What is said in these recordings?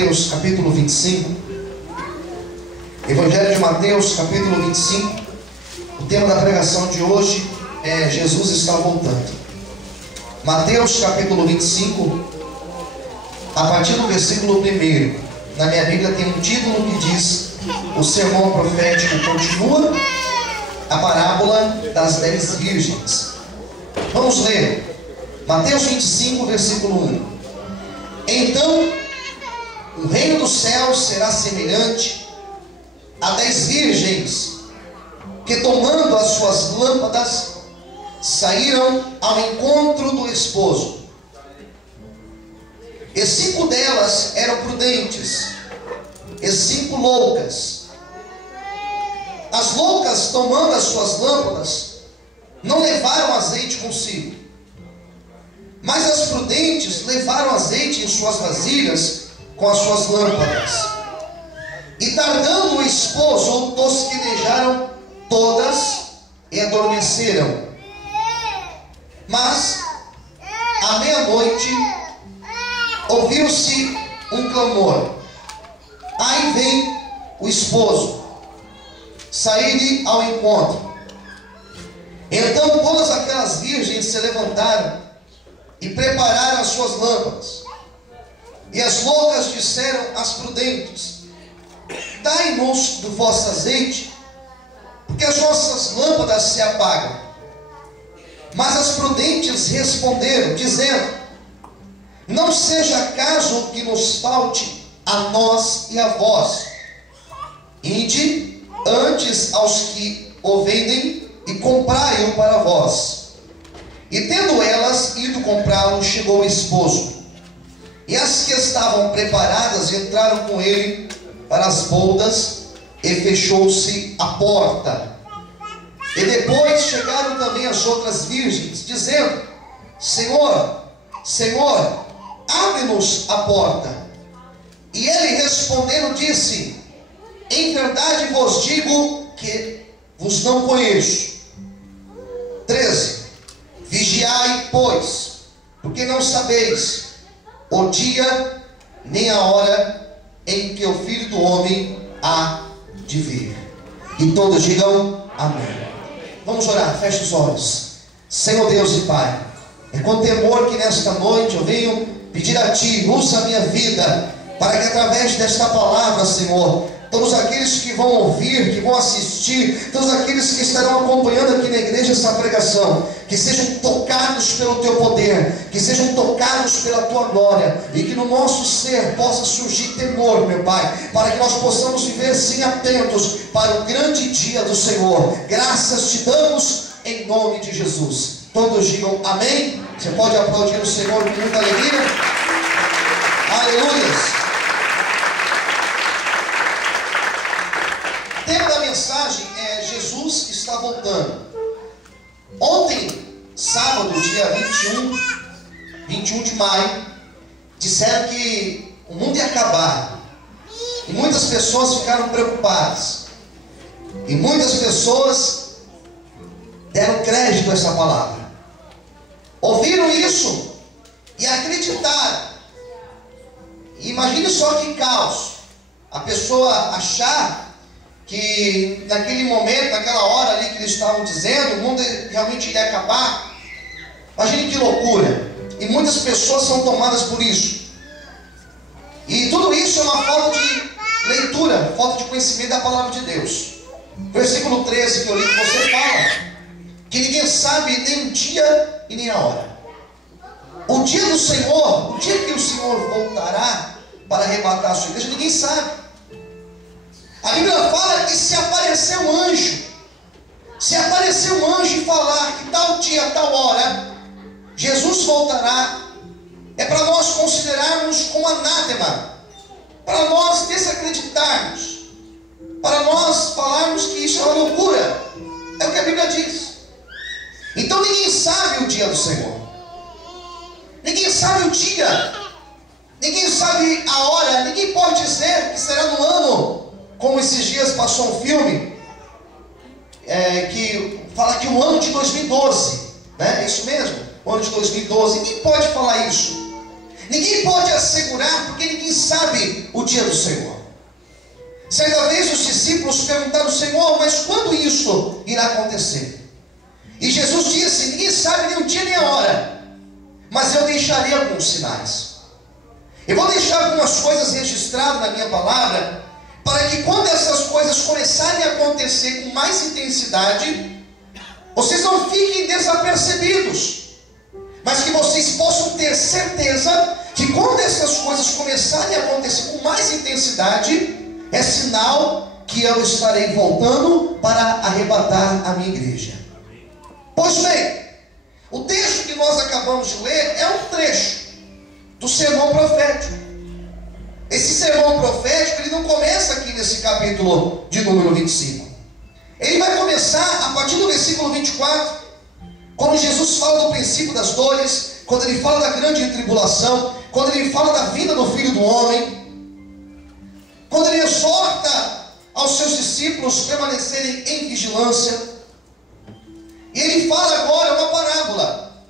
Mateus, capítulo 25. Evangelho de Mateus, capítulo 25. O tema da pregação de hoje é Jesus está voltando. Mateus, capítulo 25, a partir do versículo 1. Na minha Bíblia tem um título que diz: o sermão profético continua, a parábola das 10 virgens. Vamos ler Mateus 25, versículo 1. Então o reino dos céus será semelhante a 10 virgens que, tomando as suas lâmpadas, saíram ao encontro do esposo. E 5 delas eram prudentes, e 5 loucas. As loucas, tomando as suas lâmpadas, não levaram azeite consigo, mas as prudentes levaram azeite em suas vasilhas com as suas lâmpadas. E tardando o esposo, tosquenejaram todas e adormeceram. Mas à meia-noite ouviu-se um clamor: aí vem o esposo, saí-lhe ao encontro. Então todas aquelas virgens se levantaram e prepararam as suas lâmpadas. E as loucas disseram às prudentes: dai-nos do vosso azeite, porque as nossas lâmpadas se apagam. Mas as prudentes responderam, dizendo: não seja caso que nos falte a nós e a vós. Ide antes aos que o vendem e comprai-o para vós. E tendo elas ido comprá-lo, chegou o esposo. E as que estavam preparadas entraram com ele para as bodas, e fechou-se a porta. E depois chegaram também as outras virgens, dizendo: Senhor, Senhor, abre-nos a porta. E ele respondendo disse: em verdade vos digo que vos não conheço. 13. Vigiai, pois, porque não sabeis o dia nem a hora em que o Filho do Homem há de vir. E todos digam amém. Vamos orar, feche os olhos. Senhor Deus e Pai, é com temor que nesta noite eu venho pedir a Ti: usa a minha vida, para que através desta palavra, Senhor, todos aqueles que vão ouvir, que vão assistir, todos aqueles que estarão acompanhando aqui na igreja essa pregação, que sejam tocados pelo Teu poder, que sejam tocados pela Tua glória, e que no nosso ser possa surgir temor, meu Pai, para que nós possamos viver assim atentos para o grande dia do Senhor. Graças Te damos em nome de Jesus. Todos digam amém. Você pode aplaudir o Senhor com muita alegria. Aleluias. O tema da mensagem é: Jesus está voltando. Ontem, sábado, dia 21 de maio, disseram que o mundo ia acabar. E muitas pessoas ficaram preocupadas. E muitas pessoas deram crédito a essa palavra. Ouviram isso e acreditaram. E imagine só que caos. A pessoa achar que naquele momento, naquela hora ali que eles estavam dizendo, o mundo realmente iria acabar. Imagine que loucura. E muitas pessoas são tomadas por isso. E tudo isso é uma falta de leitura, falta de conhecimento da palavra de Deus. Versículo 13 que eu li com você fala que ninguém sabe nem o dia e nem a hora. O dia do Senhor, o dia que o Senhor voltará para arrebatar a sua igreja, ninguém sabe. A Bíblia fala que se aparecer um anjo, e falar que tal dia, tal hora, Jesus voltará, é para nós considerarmos como anátema, para nós desacreditarmos, para nós falarmos que isso é uma loucura. É o que a Bíblia diz. Então ninguém sabe o dia do Senhor, ninguém sabe o dia, ninguém sabe a hora, ninguém pode dizer que será no ano. Como esses dias passou um filme que fala que o ano de 2012, né? É isso mesmo? O ano de 2012, ninguém pode falar isso. Ninguém pode assegurar, porque ninguém sabe o dia do Senhor. Certa vez os discípulos perguntaram: Senhor, mas quando isso irá acontecer? E Jesus disse: ninguém sabe nem o dia nem a hora, mas eu deixarei alguns sinais. Eu vou deixar algumas coisas registradas na minha palavra, para que quando essas coisas começarem a acontecer com mais intensidade, vocês não fiquem desapercebidos, mas que vocês possam ter certeza que quando essas coisas começarem a acontecer com mais intensidade, é sinal que eu estarei voltando para arrebatar a minha igreja. Pois bem, o texto que nós acabamos de ler é um trecho do sermão profético. Esse sermão profético, ele não começa aqui nesse capítulo de número 25. Ele vai começar a partir do versículo 24, quando Jesus fala do princípio das dores, quando ele fala da grande tribulação, quando ele fala da vinda do Filho do Homem, quando ele exorta aos seus discípulos permanecerem em vigilância. E ele fala agora uma parábola.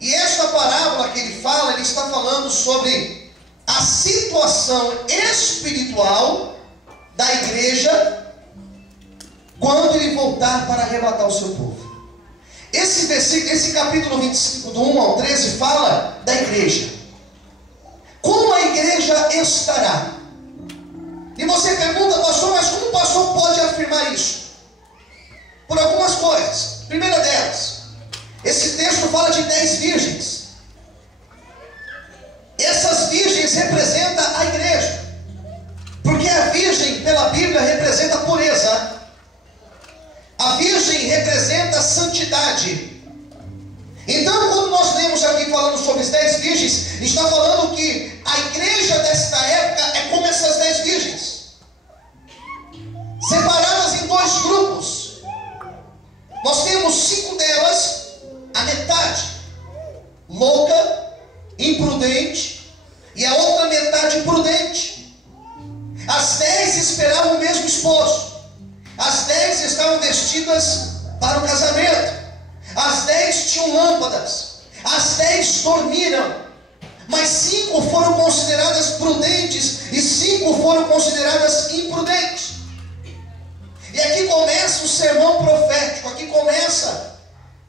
E esta parábola que ele fala, ele está falando sobre a situação espiritual da igreja quando ele voltar para arrebatar o seu povo. Esse capítulo 25, do 1 ao 13, fala da igreja. Como a igreja estará? E você pergunta: pastor, mas como o pastor pode afirmar isso? Por algumas coisas. Primeira delas, esse texto fala de 10 virgens. Essas virgens representam a igreja, porque a virgem, pela Bíblia, representa a pureza. A virgem representa a santidade. Então, quando nós lemos aqui falando sobre as 10 virgens, está falando que a igreja desta época é como essas 10 virgens, separadas em 2 grupos. Nós temos 5 delas, a metade louca, imprudente, e a outra metade prudente. As 10 esperavam o mesmo esposo. As 10 estavam vestidas para o casamento. As 10 tinham lâmpadas. As 10 dormiram. Mas 5 foram consideradas prudentes e 5 foram consideradas imprudentes. E aqui começa o sermão profético. Aqui começa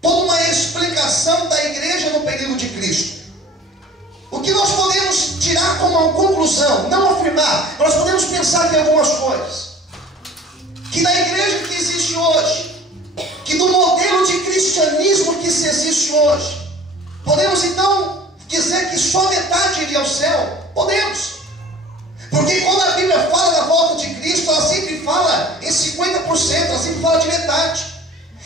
toda uma explicação da igreja no período de Cristo. O que nós podemos tirar como uma conclusão, não afirmar, nós podemos pensar em algumas coisas. Que na igreja que existe hoje, que do modelo de cristianismo que se existe hoje, podemos então dizer que só metade iria ao céu? Podemos. Porque quando a Bíblia fala da volta de Cristo, ela sempre fala em 50%, ela sempre fala de metade.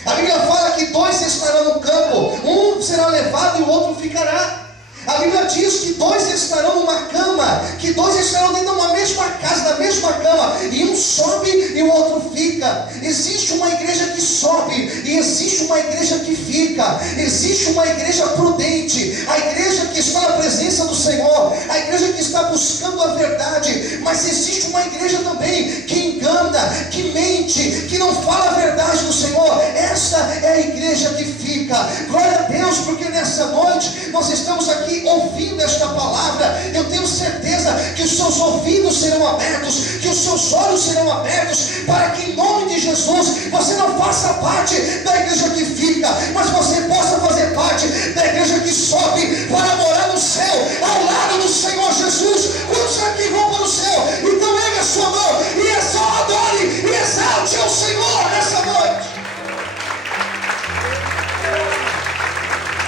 A Bíblia fala que 2 estarão no campo, um será levado e o outro ficará. A Bíblia diz que 2 estarão numa cama, que 2 estarão dentro de uma mesma casa, da mesma cama, e um sobe e o outro fica. Existe uma igreja que sobe e existe uma igreja que fica. Existe uma igreja prudente, a igreja que está na presença do Senhor, a igreja que está buscando a verdade. Mas existe uma igreja também que engana, que mente, que não fala a verdade do Senhor. Essa é a igreja que fica. Glória a Deus, porque nessa noite nós estamos aqui ouvindo esta palavra. Eu tenho certeza que os seus ouvidos serão abertos, que os seus olhos serão abertos, para que em nome de Jesus você não faça parte da igreja que fica, mas você possa fazer parte da igreja que sobe para morar no céu, ao lado do Senhor Jesus. Quantos aqui vão para o céu? Então ergue a sua mão e só adore e exalte ao Senhor nessa noite.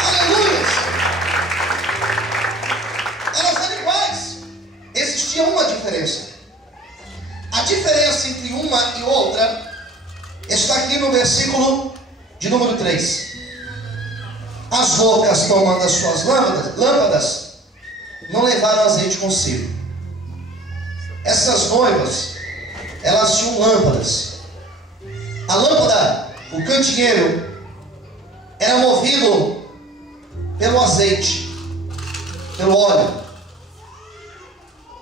Aleluia. Existia uma diferença. A diferença entre uma e outra está aqui no versículo de número 3. As loucas, tomando as suas lâmpadas, não levaram azeite consigo. Essas noivas, elas tinham lâmpadas. A lâmpada, o candeeiro, era movido pelo azeite, pelo óleo.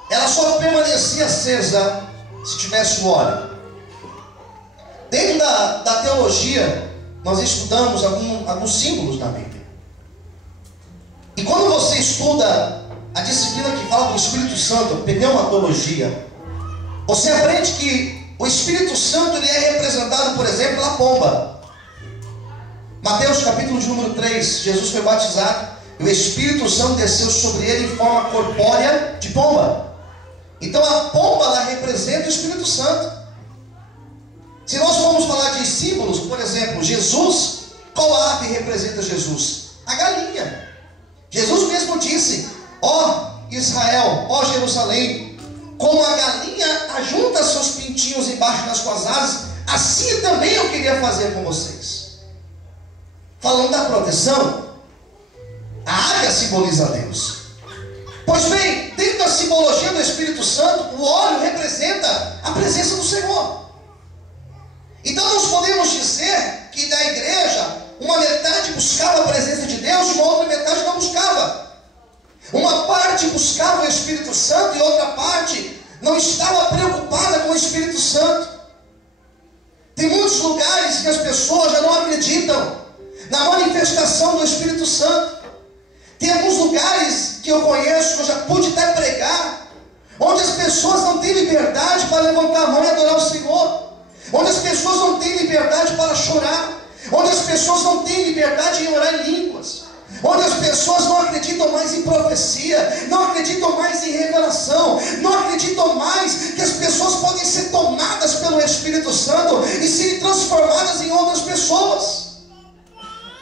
Ela só permanecia acesa se tivesse o óleo. Dentro da teologia, nós estudamos alguns símbolos da Bíblia. E quando você estuda a disciplina que fala do Espírito Santo, pneumatologia, você aprende que o Espírito Santo ele é representado, por exemplo, pela pomba. Mateus capítulo de número 3, Jesus foi batizado e o Espírito Santo desceu sobre ele em forma corpórea de pomba. Então a pomba ela representa o Espírito Santo. Se nós formos falar de símbolos, por exemplo, Jesus, qual ave representa Jesus? A galinha. Jesus mesmo disse: ó Israel, ó Jerusalém, como a galinha ajunta seus pintinhos embaixo das suas asas, assim também eu queria fazer com vocês. Falando da proteção, a águia simboliza Deus. Pois bem, dentro da simbologia do Espírito Santo, o óleo representa a presença do Senhor. Então nós podemos dizer que da igreja, uma metade buscava a presença de Deus e uma outra metade não buscava. Uma parte buscava o Espírito Santo e outra parte não estava preocupada com o Espírito Santo. Tem muitos lugares que as pessoas já não acreditam na manifestação do Espírito Santo. Tem alguns lugares que eu conheço, que eu já pude até pregar, onde as pessoas não têm liberdade para levantar a mão e adorar o Senhor, onde as pessoas não têm liberdade para chorar, onde as pessoas não têm liberdade em orar em línguas, onde as pessoas não acreditam mais em profecia, não acreditam mais em revelação, não acreditam mais que as pessoas podem ser tomadas pelo Espírito Santo e serem transformadas em outras pessoas.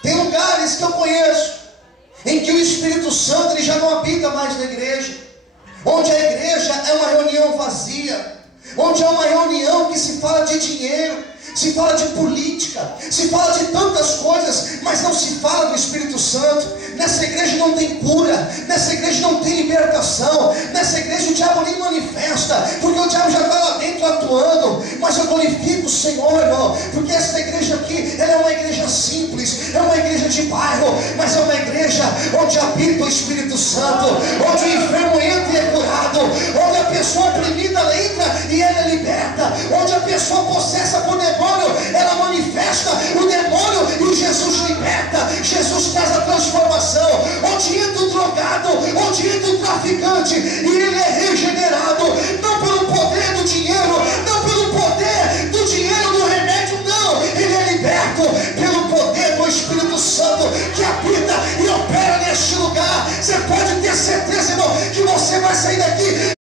Tem lugares que eu conheço em que o Espírito Santo ele já não habita mais na igreja, onde a igreja é uma reunião vazia, onde é uma reunião que se fala de dinheiro, se fala de política, se fala de tantas coisas, mas não se fala do Espírito Santo. Nessa igreja não tem cura, nessa igreja não tem libertação, nessa igreja o diabo nem manifesta, porque o diabo já está lá dentro atuando. Mas eu glorifico o Senhor, irmão, porque essa igreja aqui, ela é uma igreja simples, é uma igreja de bairro, mas é uma igreja onde habita o Espírito Santo, onde o enfermo entra e é curado, onde a pessoa oprimida entra e ela é liberta, onde a pessoa possessa por demônio, ela manifesta o demônio e Jesus liberta, Jesus traz a transformação. Onde entra o drogado, onde entra o traficante e